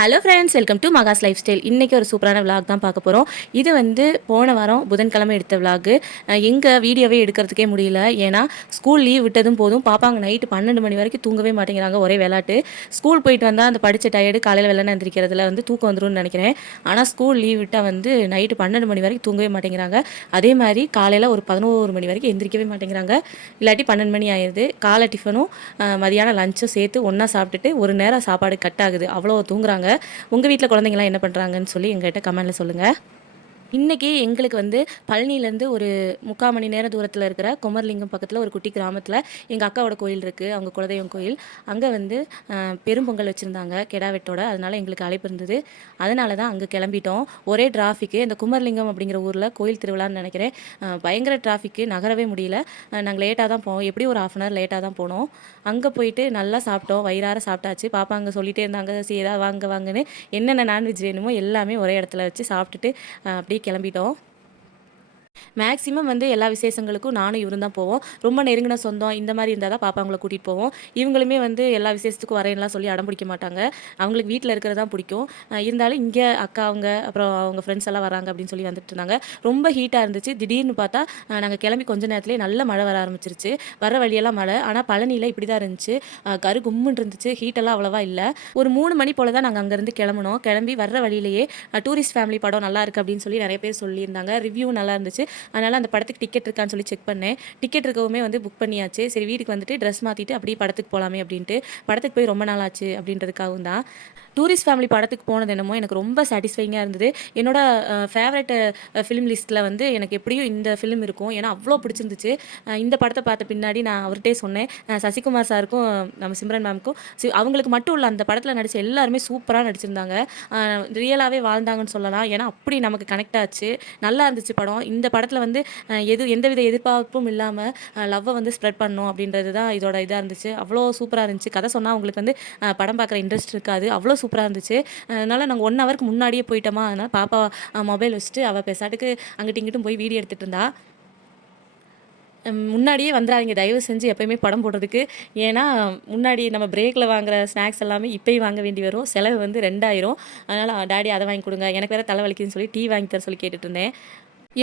Hello friends welcome to Maha's life style இன்றைக்கி ஒரு சூப்பரான விளாக் தான் பார்க்க போகிறோம் இது வந்து போன வாரம் புதன்கிழமை எடுத்த விளாகு எங்கள் வீடியோவே எடுக்கிறதுக்கே முடியல. ஏன்னா ஸ்கூல் லீவ் விட்டதும் போதும் பாப்பாங்க நைட்டு பன்னெண்டு மணி வரைக்கும் தூங்கவே மாட்டேங்கிறாங்க ஒரே விளாட்டு ஸ்கூல் போயிட்டு வந்தால் அந்த படித்த டயர்டு காலையில் வெள்ளனை எந்திரிக்கிறதுல வந்து தூக்கம் வந்துடும் நினைக்கிறேன். ஆனால் ஸ்கூல் லீவ் விட்டால் வந்து நைட்டு பன்னெண்டு மணி வரைக்கும் தூங்கவே மாட்டேங்கிறாங்க. அதே மாதிரி காலையில் ஒரு பதினோரு மணி வரைக்கும் எந்திரிக்கவே மாட்டேங்கிறாங்க. இல்லாட்டி பன்னெண்டு மணி ஆயிடுது காலை டிஃபனும் மதியானம் லஞ்சும் சேர்த்து ஒன்றா சாப்பிட்டுட்டு ஒரு நேரம் சாப்பாடு கட் ஆகுது. அவ்வளோ தூங்குறாங்க. உங்கள் வீட்டில் குழந்தைங்களாம் என்ன பண்ணுறாங்கன்னு சொல்லி எங்கள்கிட்ட கமெண்ட்டில் சொல்லுங்கள் இன்றைக்கி எங்களுக்கு வந்து பழனிலேருந்து ஒரு முக்கால் மணி நேரம் தூரத்தில் இருக்கிற குமரலிங்கம் பக்கத்தில் ஒரு குட்டி கிராமத்தில் எங்கள் அக்காவோட கோயில் இருக்குது அவங்க குலதெய்வம் கோயில். அங்கே வந்து பெரும்பொங்கல் வச்சுருந்தாங்க கெடா வெட்டோட அதனால் எங்களுக்கு அழைப்பு இருந்தது. அதனால தான் அங்கே கிளம்பிட்டோம். ஒரே டிராஃபிக்கு இந்த குமரலிங்கம் அப்படிங்கிற ஊரில் கோயில் திருவிழான்னு நினைக்கிறேன். பயங்கர டிராஃபிக்கு நகரவே முடியல. நாங்கள் லேட்டாக தான் போவோம் எப்படி ஒரு ஆஃப் அன் ஹவர் லேட்டாக தான் போனோம். அங்கே போயிட்டு நல்லா சாப்பிட்டோம். வயிறார சாப்பிட்டாச்சு. பாப்பா அங்கே சொல்லிகிட்டே இருந்தாங்க சரி ஏதாவது வாங்க வாங்கன்னு. என்னென்ன நான்வெஜ் வேணுமோ எல்லாமே ஒரே இடத்துல வச்சு சாப்பிட்டுட்டு அப்படியே கிளம்பிட்டோம். மேக்ஸிமம் வந்து எல்லா விசேஷங்களுக்கும் நானும் இவரும் தான் போவோம். ரொம்ப நெருங்கின சொந்தம் இந்த மாதிரி இருந்தால் தான் பாப்பாங்களை கூட்டிகிட்டு போவோம். இவங்களுமே வந்து எல்லா விசேஷத்துக்கும் வரேன்லாம் சொல்லி அடம் பிடிக்க மாட்டாங்க. அவங்களுக்கு வீட்டில் இருக்கிறது தான் பிடிக்கும். இருந்தாலும் இங்கே அக்கா அவங்க அப்புறம் அவங்க ஃப்ரெண்ட்ஸ் எல்லாம் வராங்க அப்படின்னு சொல்லி வந்துட்டு இருந்தாங்க. ரொம்ப ஹீட்டாக இருந்துச்சு. திடீர்னு பார்த்தா நாங்கள் கிளம்பி கொஞ்ச நேரத்துலேயே நல்ல மழை வர ஆரம்பிச்சிருச்சு. வர வழியெல்லாம் மழை. ஆனால் பழனியில் இப்படி தான் இருந்துச்சு. கரு கும்முன்னு இருந்துச்சு. ஹீட்டெல்லாம் அவ்வளோவா இல்லை. ஒரு மூணு மணி போல் தான் நாங்கள் அங்கேருந்து கிளம்புனோம். கிளம்பி வர்ற வழியிலேயே டூரிஸ்ட் ஃபேமிலி படம் நல்லா இருக்குது அப்படின்னு சொல்லி நிறைய பேர் சொல்லியிருந்தாங்க. ரிவ்யூ நல்லா இருந்துச்சு. அதனால் அந்த படத்துக்கு டிக்கெட் இருக்கான்னு சொல்லி செக் பண்ணேன். டிக்கெட் இருக்கவுமே வந்து புக் பண்ணியாச்சு. சரி வீட்டுக்கு வந்துட்டு ட்ரெஸ் மாற்றிட்டு அப்படியே படத்துக்கு போகலாமே அப்படின்ட்டு படத்துக்கு போய் ரொம்ப நாள் ஆச்சு அப்படின்றதுக்காகவும் தான். டூரிஸ்ட் ஃபேமிலி படத்துக்கு போனது என்னமோ எனக்கு ரொம்ப சாட்டிஸ்ஃபைங்காக இருந்தது. என்னோட ஃபேவரட் ஃபிலிம் லிஸ்ட்டில் வந்து எனக்கு எப்படியும் இந்த ஃபிலிம் இருக்கும். ஏன்னா அவ்வளோ பிடிச்சிருந்துச்சு. இந்த படத்தை பார்த்த பின்னாடி நான் அவர்கிட்டே சொன்னேன். சசிகுமார் சாருக்கும் நம்ம சிம்ரன் மேம்க்கும் சி- அவங்களுக்கு மட்டும் இல்லை அந்த படத்தில் நடித்த எல்லாருமே சூப்பராக நடிச்சிருந்தாங்க. ரியலாகவே வாழ்ந்தாங்கன்னு சொல்லலாம். ஏன்னா அப்படி நமக்கு கனெக்ட் ஆச்சு. நல்லா இருந்துச்சு படம். இந்த படத்தை படத்தில் வந்து எது எந்தவித எதிர்பார்ப்பும் இல்லாமல் லவ்வை வந்து ஸ்ப்ரெட் பண்ணும் அப்படின்றது தான் இதோட இதாக இருந்துச்சு. அவ்வளோ சூப்பராக இருந்துச்சு. கதை சொன்னால் உங்களுக்கு வந்து படம் பார்க்குற இன்ட்ரெஸ்ட் இருக்காது. அவ்வளோ சூப்பராக இருந்துச்சு. அதனால் நாங்கள் ஒன் ஹவருக்கு முன்னாடியே போயிட்டோமா? அதனால் பாப்பா மொபைல் வச்சுட்டு அவள் பேசாட்டுக்கு அங்கிட்டும் இங்கிட்டும் போய் வீடியோ எடுத்துகிட்டு இருந்தா. முன்னாடியே வந்துடாதீங்க தயவு செஞ்சு எப்பயுமே படம் போடுறதுக்கு. ஏன்னா முன்னாடி நம்ம பிரேக்கில் வாங்குற ஸ்நாக்ஸ் எல்லாமே இப்போயும் வாங்க வேண்டி வரும். செலவு வந்து ரெண்டாயிரம். அதனால் டாடி அதை வாங்கி கொடுங்க. எனக்கு வேறு தலைவலிக்குதுன்னு சொல்லி டீ வாங்கி தர சொல்லி கேட்டுட்டு இருந்தேன்.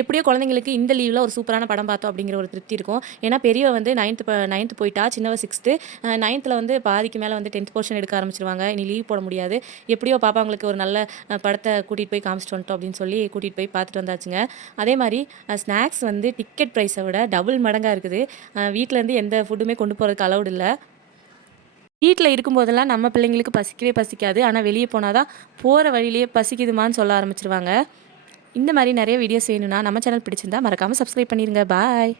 எப்படியோ குழந்தைங்களுக்கு இந்த லீவில் ஒரு சூப்பரான படம் பார்த்தோம் அப்படிங்கிற ஒரு திருப்தி இருக்கும். ஏன்னா பெரியவ வந்து நைன்த்து நைன்த்து போயிட்டா சின்னவ சிக்ஸ்த்து நைன்த்தில் வந்து பாதிக்கு மேலே வந்து டென்த் போர்ஷன் எடுக்க ஆரம்பிச்சிருவாங்க. இனி லீவ் போட முடியாது. எப்படியோ பாப்பாங்களுக்கு ஒரு நல்ல படத்தை கூட்டிகிட்டு போய் காமிச்சிட்டு வந்துட்டோம் அப்படின்னு சொல்லி கூட்டிகிட்டு போய் பார்த்துட்டு வந்தாச்சுங்க. அதே மாதிரி ஸ்நாக்ஸ் வந்து டிக்கெட் ப்ரைஸை விட டபுள் மடங்காக இருக்குது. வீட்டிலேருந்து எந்த ஃபுட்டுமே கொண்டு போகிறதுக்கு அலௌடு இல்லை. வீட்டில் இருக்கும்போதெல்லாம் நம்ம பிள்ளைங்களுக்கு பசிக்கவே பசிக்காது. ஆனால் வெளியே போனால் தான் போகிற வழியிலேயே பசிக்குதுமான்னு சொல்ல ஆரம்பிச்சிருவாங்க. இந்த மாதிரி நிறைய வீடியோஸ் வேணும்னா நம்ம சேனல் பிடிச்சிருந்தா மறக்காமல் சப்ஸ்கிரைப் பண்ணிடுங்க பாய்